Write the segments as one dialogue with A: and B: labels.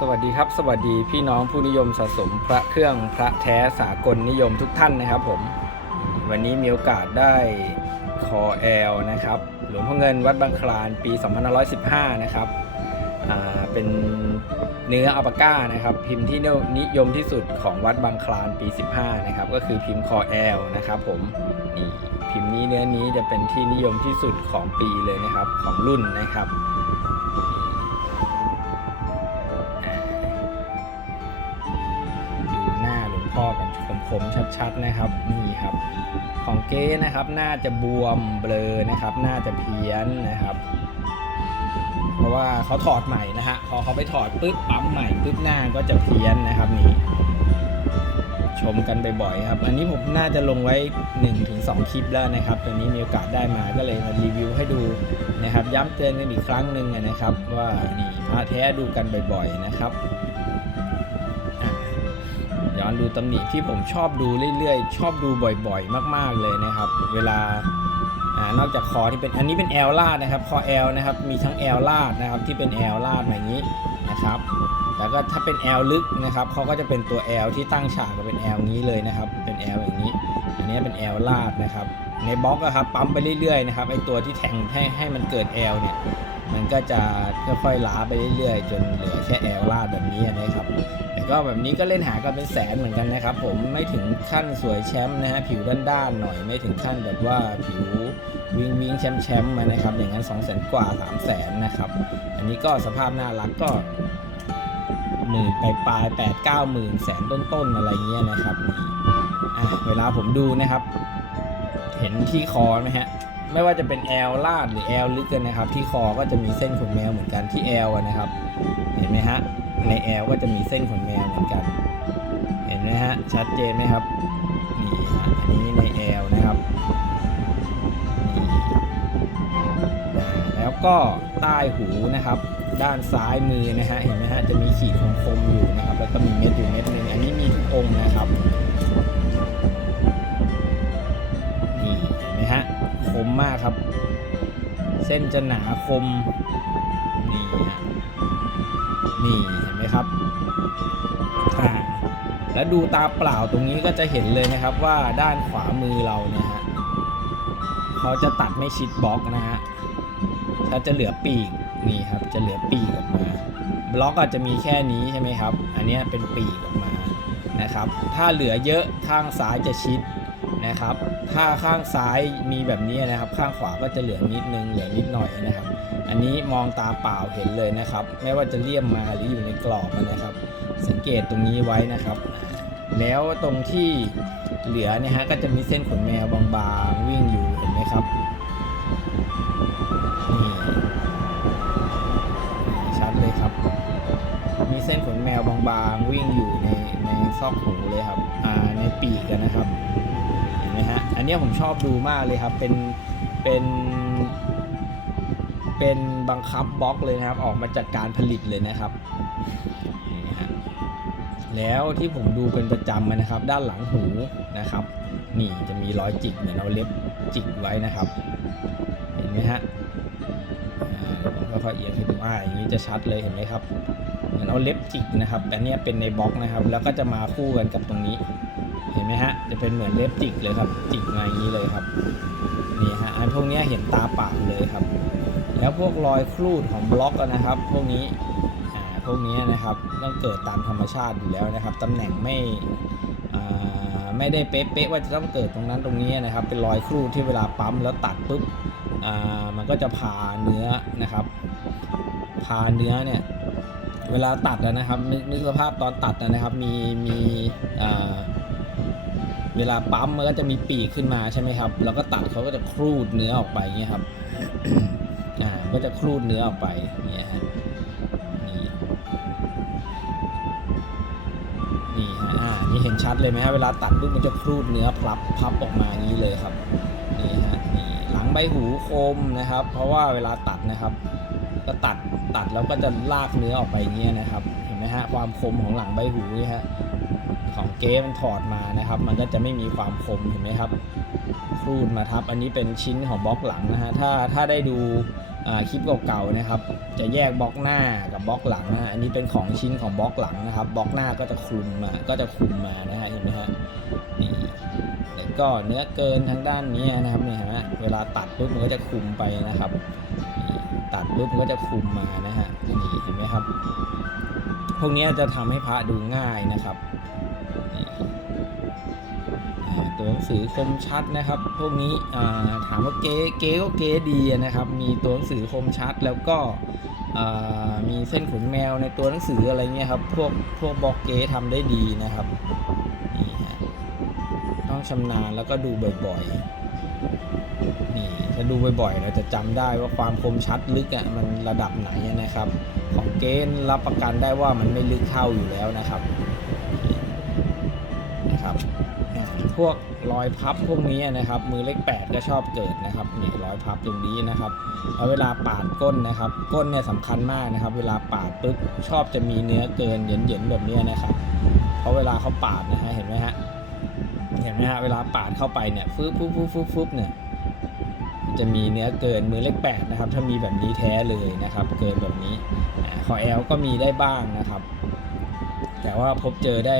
A: สวัสดีครับ สวัสดีพี่น้องผู้นิยมสะสมพระเครื่องพระแท้สากลนิยมทุกท่านนะครับผม วันนี้มีโอกาสได้คอแอลนะครับ หลวงพ่อเงินวัดบางคลานปี 2515 นะครับเป็นเนื้ออัปก้านะครับ พิมพ์ที่นิยมที่สุดของวัดบางคลานปี 15 นะครับ ก็คือพิมพ์คอแอลนะครับผมนี่พิมพ์นี้เนื้อนี้จะเป็นที่นิยมที่สุดของปีเลยนะครับของรุ่นนะครับ ชัดๆนะครับนี่ครับ ของเก๊นะครับน่าจะบวมเบลอนะครับน่าจะเพี้ยนนะครับ เพราะว่าเขาถอดใหม่นะฮะพอเขาไปถอดปุ๊บปั๊มใหม่ปุ๊บหน้าก็จะเพี้ยนนะครับนี่ชมกันบ่อยๆครับ อันนี้ผมน่าจะลงไว้ 1-2 คลิปแล้วนะครับตอนนี้มีโอกาสได้มาก็เลยมารีวิวให้ดูนะครับ ย้ำเตือนกันอีกครั้งหนึ่งนะครับ ว่านี่พระแท้ดูกันบ่อยๆนะครับ ย้อนดูตำหนิที่ผมชอบดูเรื่อยๆ ชอบดูบ่อยๆ มากๆเลยนะครับ เวลาอ่านอกจากคอที่เป็นอันนี้เป็นแอลลาดนะครับคอแอลนะครับมีทั้งแอลลาดนะครับที่เป็นแอลลาดแบบนี้นะครับแล้วก็ถ้าเป็นแอลลึกนะครับเขาก็จะเป็นตัว L ที่ตั้งฉากมาเป็น L นี้เลยนะครับ เป็น L อลอย่างนี้ อันนี้เป็น L ลลาดนะครับ ในบล็อกอะครับปั๊มไปเรื่อยๆนะครับไอตัวที่แทงให้ให้มันเกิด L เนี่ยมันก็จะค่อยๆล้าไปเรื่อยๆ จนเหลือแค่ L ลลาดแบบนี้นะครับ ก็แบบนี้ก็เล่นหากันเป็นแสนเหมือนกันนะครับ ผมไม่ถึงขั้นสวยแชมป์นะฮะผิวด้านๆหน่อยไม่ถึงขั้นแบบว่าผิววิงวิงแชมป์แชมป์มานะครับอย่างนั้น2 0 0 0 0 0กว่า3 0 0 0 0 0นะครับ อันนี้ก็สภาพน่ารักก็หมื่นปลายปลายแปดเก้าหมื่นแสนต้นๆอะไรเงี้ยนะครับอะเวลาผมดูนะครับ เห็นที่คอไหมฮะไม่ว่าจะเป็นแอลลาดหรือแอลลึกกันนะครับ ที่คอก็จะมีเส้นขนแมวเหมือนกันที่แอลนะครับ เห็นไหมฮะ ในแอลก็จะมีเส้นขนแมวเหมือนกัน เห็นไหมฮะ ชัดเจนไหมครับ นี่ฮะ อันนี้ในแอลนะครับนี่แล้วก็ใต้หูนะครับ ด้านซ้ายมือนะฮะ เห็นไหมฮะ จะมีขีดคมๆอยู่นะครับ แล้วก็มีเม็ดอยู่เม็ดหนึงอันนี้มีทุกองนะครับ นี่เห็นไหมฮะ คมมากครับ เส้นจะหนาคม นี่ฮะ นี่ มครับอ่าแล้วดูตาเปล่าตรงนี้ก็จะเห็นเลยนะครับว่าด้านขวามือเราเนี่ยฮะเขาจะตัดไม่ชิดบล็อกนะฮะถ้าจะเหลือปีกนี่ครับจะเหลือปีกออกมาบล็อกอาจจะมีแค่นี้ใช่ไหมครับ อันนี้เป็นปีกออกมานะครับ ถ้าเหลือเยอะข้างซ้ายจะชิดนะครับ ถ้าข้างซ้ายมีแบบนี้นะครับ ข้างขวาก็จะเหลือนิดนึงเหลือนิดหน่อยนะครับ อันนี้มองตาเปล่าเห็นเลยนะครับ ไม่ว่าจะเลี่ยมมาหรืออยู่ในกรอบนะครับ สังเกตตรงนี้ไว้นะครับ แล้วตรงที่เหลือเนี่ยฮะก็จะมีเส้นขนแมวบางๆวิ่งอยู่เห็นไหมครับนี่ชัดเลยครับ มีเส้นขนแมวบางๆวิ่งอยู่ในในซอกหูเลยครับอ่าในปีกกันนะครับเห็นไหมฮะอันนี้ผมชอบดูมากเลยครับเป็นเป็น เป็นบังคับบล็อกเลยนะครับ ออกมาจากการผลิตเลยนะครับแล้วที่ผมดูเป็นประจำนะครับ ด้านหลังหูนะครับ นี่จะมีรอยจิกเหมือนเอาเล็บจิกไว้นะครับ เห็นไหมฮะอ่าเดี๋ยวผมค่อยๆเอียงให้ดูอ่าอย่างนี้จะชัดเลยเห็นไหมครับเหมือนเอาเล็บจิกนะครับ แต่เนี้ยเป็นในบล็อกนะครับ แล้วก็จะมาคู่กันกับตรงนี้ เห็นไหมฮะจะเป็นเหมือนเล็บจิกเลยครับจิกมาอย่างนี้เลยครับนี่ฮะอันพวกเนี้ยเห็นตาปล่าเลยครับ แล้วพวกรอยครูดของบล็อกนะครับ พวกนี้พวกนี้นะครับต้องเกิดตามธรรมชาติอยู่แล้วนะครับตำแหน่งไม่ไม่ได้เป๊ะๆว่าจะต้องเกิดตรงนั้นตรงนี้นะครับ เป็นรอยครูดที่เวลาปั๊มแล้วตัดปุ๊บมันก็จะผ่าเนื้อนะครับผ่าเนื้อเนี่ยเวลาตัดนะครับนึกนึกสภาพตอนตัดนะครับมีมีเวลาปั๊มมันก็จะมีปีกขึ้นมาใช่ไหมครับ แล้วก็ตัดเขาก็จะครูดเนื้อออกไปอย่างเงี้ยครับ ก็จะครูดเนื้อออกไปเนี่ยฮะนี่นี่ฮะอ่านี่เห็นชัดเลยไหมฮะเวลาตัดปุ๊บมันจะครูดเนื้อพลับพับออกมาอย่างนี้เลยครับนี่ฮะนี่หลังใบหูคมนะครับ เพราะว่าเวลาตัดนะครับ ก็ตัดตัดแล้วก็จะลากเนื้อออกไปอย่างเงี้ยนะครับ เห็นไหมฮะความคมของหลังใบหูนี่ฮะของเก๊มันถอดมานะครับ มันก็จะไม่มีความคมเห็นไหมครับครูดมาทับ อันนี้เป็นชิ้นของบล็อกหลังนะฮะ ถ้าถ้าได้ดู คลิปเก่าๆนะครับ จะแยกบล็อกหน้ากับบล็อกหลังนะฮะอันนี้เป็นของชิ้นของบล็อกหลังนะครับบล็อกหน้าก็จะคลุมมาก็จะคลุมมานะฮะเห็นไหมฮะนี่แล้วก็เนื้อเกินทางด้านนี้นะครับเนี่ยเห็นไหมเวลาตัดปุ๊บมันก็จะคลุมไปนะครับ ตัดปุ๊บมันก็จะคลุมมานะฮะนี่เห็นไหมครับ พวกนี้จะทำให้พระดูง่ายนะครับ ตัวหนังสือคมชัดนะครับ พวกนี้ถามว่าเก๊เก๊ก็เก๊ดีนะครับ มีตัวหนังสือคมชัดแล้วก็มีเส้นขนแมวในตัวหนังสืออะไรเงี้ยครับ พวกพวกบล็อกเก๊ทำได้ดีนะครับนี่ฮะต้องชำนาญแล้วก็ดูบ่อยๆนี่ถ้าดูบ่อยๆ เราจะจำได้ว่าความคมชัดลึกอะมันระดับไหนนะครับ ของเกณฑ์รับประกันได้ว่ามันไม่ลึกเท่าอยู่แล้วนะครับ พวกรอยพับพวกนี้นะครับ มือเลขแปดก็ชอบเกิดนะครับนี่รอยพับตรงนี้นะครับแล้วเวลาปาดก้นนะครับ ก้นเนี่ยสำคัญมากนะครับ เวลาปาดปุ๊บชอบจะมีเนื้อเกินเหย็นๆแบบนี้นะครับ เพราะเวลาเขาปาดนะฮะเห็นไหมฮะเห็นไหมฮะเวลาปาดเข้าไปเนี่ยฟึ๊บฟึ๊บฟึ๊บฟึบฟึบเนี่ยจะมีเนื้อเกินมือเลขแปดนะครับ ถ้ามีแบบนี้แท้เลยนะครับ เกินแบบนี้คอแอลก็มีได้บ้างนะครับ แต่ว่าพบเจอได้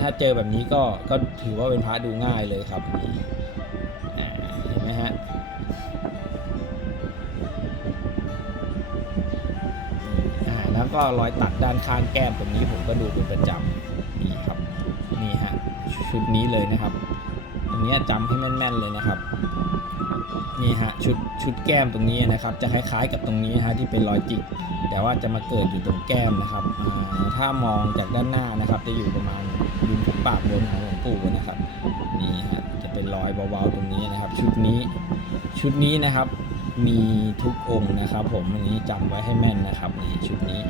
A: ถ้าเจอแบบนี้ก็ก็ถือว่าเป็นพระดูง่ายเลยครับเห็นไหมฮะแล้วก็รอยตัดด้านข้างแก้มตรงนี้ผมก็ดูเป็นประจำนี่ครับนี่ฮะชุดนี้เลยนะครับตรงเนี้ยจำให้แม่นๆเลยนะครับนี่ฮะชุดชุดแก้มตรงนี้นะครับ จะคล้ายๆกับตรงนี้ฮะที่เป็นรอยจิก แต่ว่าจะมาเกิดอยู่ตรงแก้มนะครับถ้ามองจากด้านหน้านะครับ จะอยู่ประมาณริมปากบนของหลวงปู่นะครับนี่ฮะจะเป็นรอยเบาๆตรงนี้นะครับ ชุดนี้ชุดนี้นะครับ มีทุกองค์นะครับ ผมอันนี้จำไว้ให้แม่นนะครับนี่ชุดนี้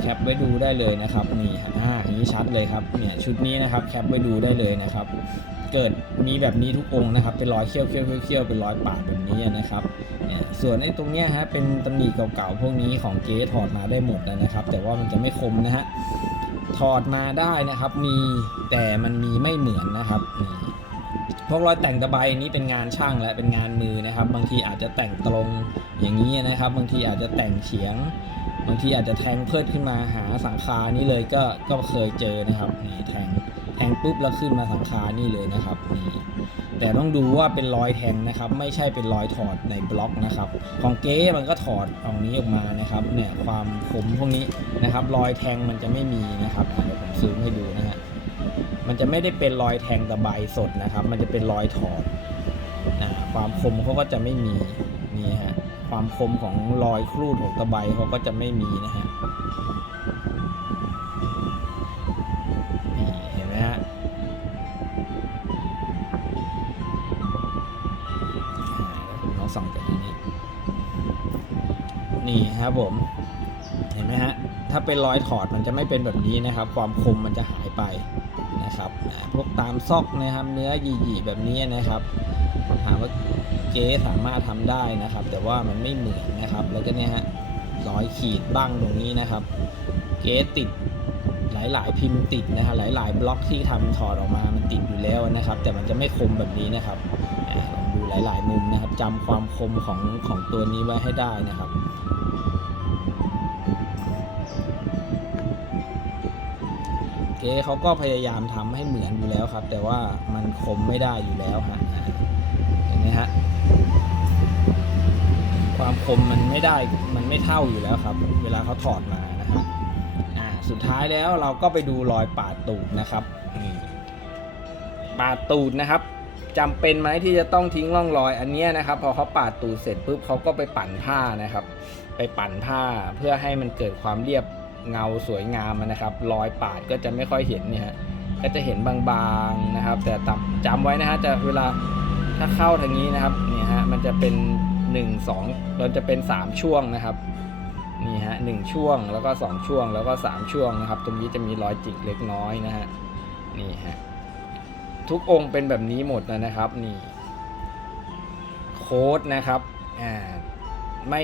A: แคปไว้ดูได้เลยนะครับนี่ฮะอ่าอย่างนี้ชัดเลยครับเนี่ยชุดนี้นะครับแคปไว้ดูได้เลยนะครับ เกิดมีแบบนี้ทุกองค์นะครับ เป็นรอยเขี้ยวเขี้ยวเขี้ยวเขี้ยวเป็นรอยปาดแบบนี้นะครับเนี่ยส่วนไอ้ตรงเนี้ยฮะเป็นตำหนิเก่าๆพวกนี้ของเก๊ถอดมาได้หมดแล้วนะครับ แต่ว่ามันจะไม่คมนะฮะถอดมาได้นะครับ มีแต่มันมีไม่เหมือนนะครับนี่ พวกรอยแต่งตะไบนี้เป็นงานช่างและเป็นงานมือนะครับ บางทีอาจจะแต่งตรงอย่างนี้นะครับ บางทีอาจจะแต่งเฉียง บางทีอาจจะแทงเพิดขึ้นมาหาสังคานี่เลยก็ก็เคยเจอนะครับนี่แทงแทงปุ๊บแล้วขึ้นมาสังคานี่เลยนะครับนี่แต่ต้องดูว่าเป็นรอยแทงนะครับ ไม่ใช่เป็นรอยถอดในบล็อกนะครับ ของเก๊มันก็ถอดตรงนี้ออกมานะครับเนี่ยความคมพวกนี้นะครับ รอยแทงมันจะไม่มีนะครับเดี๋ยวผมซูมให้ดูนะฮะ มันจะไม่ได้เป็นรอยแทงตะไบสดนะครับ มันจะเป็นรอยถอดอ่าความคมเขาก็จะไม่มีนี่ฮะความคมของรอยครูดของตะไบเขาก็จะไม่มีนะฮะเห็นไหมฮะผมลองส่องจากอันนี้ นี่ครับผม เห็นไหมฮะ ถ้าเป็นรอยถอดมันจะไม่เป็นแบบนี้นะครับ ความคมมันจะหายไป นะครับพวกตามซอกนะครับเนื้อหยีๆแบบนี้นะครับถามว่าเก๊สามารถทำได้นะครับ แต่ว่ามันไม่เหมือนนะครับ แล้วก็เนี่ยฮะรอยขีดบ้างตรงนี้นะครับ เก๊ติดหลายๆ พิมพ์ติดนะฮะหลาย ๆ บล็อกที่ทำถอดออกมามันติดอยู่แล้วนะครับ แต่มันจะไม่คมแบบนี้นะครับลองดูหลาย ๆ มุมนะครับจำความคมของของตัวนี้ไว้ให้ได้นะครับ เก๊เขาก็พยายามทำให้เหมือนอยู่แล้วครับ แต่ว่ามันคมไม่ได้อยู่แล้วฮะอ่าเห็นไหมฮะความคมมันไม่ได้มันไม่เท่าอยู่แล้วครับ เวลาเขาถอดมานะฮะอ่าสุดท้ายแล้วเราก็ไปดูรอยปาดตูดนะครับปาดตูดนะครับจำเป็นไหมที่จะต้องทิ้งร่องรอย อันนี้นะครับ พอเขาปาดตูดเสร็จปุ๊บเขาก็ไปปั่นผ้านะครับ ไปปั่นผ้าเพื่อให้มันเกิดความเรียบ เงาสวยงามนะครับรอยปาดก็จะไม่ค่อยเห็นเนี่ยฮะก็จะเห็นบางๆนะครับ แต่จำจำไว้นะฮะจะเวลาถ้าเข้าทางนี้นะครับเนี่ยฮะมันจะเป็น 1 2เราจะเป็น 3 ช่วงนะครับนี่ฮะหนึ่งช่วงแล้วก็ 2 ช่วงแล้วก็ 3 ช่วงนะครับ ตรงนี้จะมีรอยจิกเล็กน้อยนะฮะนี่ฮะทุกองค์เป็นแบบนี้หมดนะครับนี่โค้ดนะครับอ่า ไม่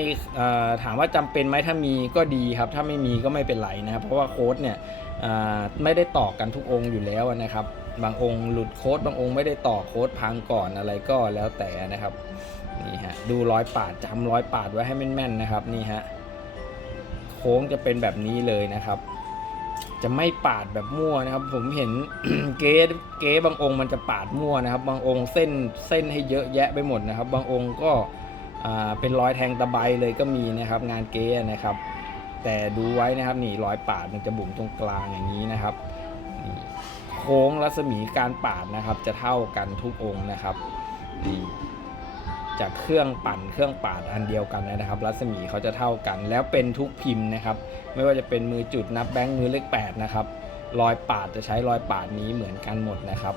A: ถามว่าจำเป็นไหมถ้ามีก็ดีครับ ถ้าไม่มีก็ไม่เป็นไรนะครับ เพราะว่าโค้ดเนี่ยไม่ได้ต่อกันทุกองค์อยู่แล้วนะครับ บางองค์หลุดโค้ดบางองค์ไม่ได้ต่อโค้ดพังก่อนอะไรก็แล้วแต่นะครับนี่ฮะดูร้อยปาดจำร้อยปาดไว้ให้แม่นๆนะครับนี่ฮะโค้งจะเป็นแบบนี้เลยนะครับ จะไม่ปาดแบบมั่วนะครับ ผมเห็นเก๊เก๊บางองค์มันจะปาดมั่วนะครับ บางองค์เส้นเส้นให้เยอะแยะไปหมดนะครับ บางองค์ก็ เป็นรอยแทงตะไบเลยก็มีนะครับ งานเก๊นะครับ แต่ดูไว้นะครับนี่รอยปาดมันจะบุ๋มตรงกลางอย่างนี้นะครับโค้งรัศมีการปาดนะครับ จะเท่ากันทุกองค์นะครับจากเครื่องปั่นเครื่องปาดอันเดียวกันนะครับ รัศมีเขาจะเท่ากัน แล้วเป็นทุกพิมพ์นะครับ ไม่ว่าจะเป็นมือจุดนับแบงค์มือเลขแปดนะครับรอยปาดจะใช้รอยปาดนี้เหมือนกันหมดนะครับ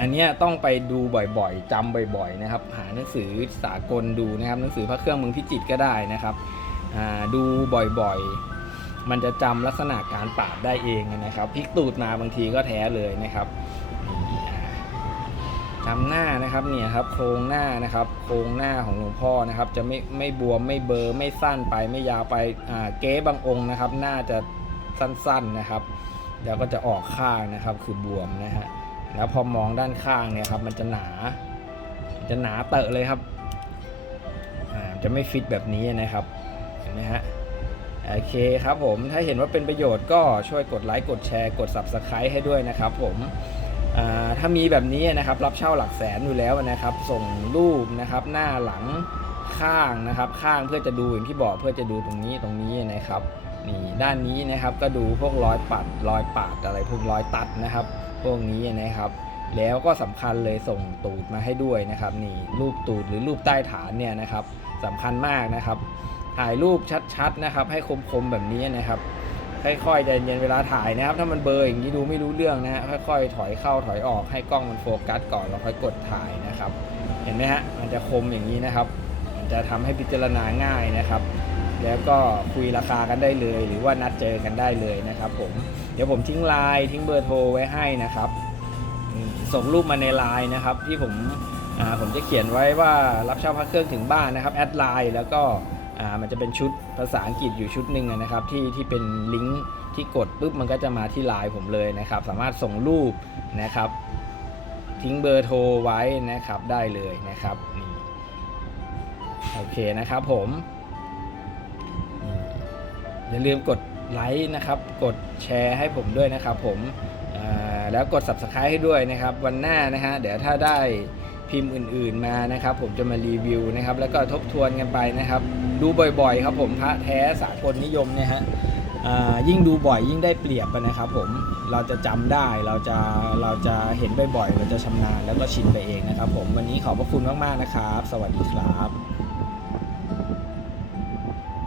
A: อันนี้ต้องไปดูบ่อยๆจำบ่อยๆนะครับ หาหนังสือสากลดูนะครับ หนังสือพระเครื่องเมืองพิจิตรก็ได้นะครับดูบ่อยๆ มันจะจำลักษณะการปาดได้เองนะครับพลิกตูดมาบางทีก็แท้เลยนะครับจำหน้านะครับเนี่ยครับโครงหน้านะครับ โครงหน้าของหลวงพ่อนะครับ จะไม่ไม่บวมไม่เบลอไม่สั้นไปไม่ยาวไปอ่าเก๊บางองค์นะครับ หน้าจะสั้นๆนะครับ แล้วก็จะออกข้างนะครับคือบวมนะฮะ แล้วพอมองด้านข้างเนี่ยครับ มันจะหนา จะหนาเตอะเลยครับจะไม่ฟิตแบบนี้นะครับ เห็นไหมฮะ โอเคครับผม ถ้าเห็นว่าเป็นประโยชน์ก็ช่วยกดไลค์ กดแชร์ กด Subscribe ให้ด้วยนะครับผม ถ้ามีแบบนี้นะครับ รับเช่าหลักแสนอยู่แล้วนะครับ ส่งรูปนะครับ หน้าหลังข้างนะครับ ข้างเพื่อจะดูอย่างที่บอกเพื่อจะดูตรงนี้ตรงนี้นะครับ นี่ด้านนี้นะครับก็ดูพวกรอยปัดรอยปาดอะไรพวกรอยตัดนะครับ พวกนี้นะครับ แล้วก็สำคัญเลยส่งตูดมาให้ด้วยนะครับนี่รูปตูดหรือรูปใต้ฐานเนี่ยนะครับสำคัญมากนะครับ ถ่ายรูปชัดๆนะครับ ให้คมๆแบบนี้นะครับค่อยๆใจเย็นเวลาถ่ายนะครับ ถ้ามันเบลออย่างนี้ดูไม่รู้เรื่องนะฮะค่อยๆ ถอยเข้าถอยออกให้กล้องมันโฟกัสก่อนแล้วค่อยกดถ่ายนะครับ เห็นไหมฮะมันจะคมอย่างนี้นะครับ มันจะทำให้พิจารณาง่ายนะครับ แล้วก็คุยราคากันได้เลย หรือว่านัดเจอกันได้เลยนะครับผม ดี๋ยวผมทิ้งไลน์ทิ้งเบอร์โทรไว้ให้นะครับส่งรูปมาในไลน์นะครับ ที่ผมผมจะเขียนไว้ว่ารับเช่าพระเครื่องถึงบ้านนะครับแอดไลน์แล้วก็มันจะเป็นชุดภาษาอังกฤษอยู่ชุดหนึ่งนะครับ ที่ที่เป็นลิงก์ที่กดปุ๊บมันก็จะมาที่ไลน์ผมเลยนะครับ สามารถส่งรูปนะครับ ทิ้งเบอร์โทรไว้นะครับได้เลยนะครับโอเคนะครับผมอย่าลืมกด ไลค์นะครับ กดแชร์ให้ผมด้วยนะครับผมแล้วกด subscribe ให้ด้วยนะครับ วันหน้านะฮะเดี๋ยวถ้าได้พิมพ์อื่นๆมานะครับ ผมจะมารีวิวนะครับ แล้วก็ทบทวนกันไปนะครับ ดูบ่อยๆ ครับผมพระแท้สากลนิยมเนี่ยฮะยิ่งดูบ่อยยิ่งได้เปรียบนะครับผมเราจะจำได้เราจะเราจะเห็นบ่อยๆเราจะชำนาญแล้วก็ชินไปเองนะครับ ผมวันนี้ขอบพระคุณมากๆนะครับ สวัสดีครับ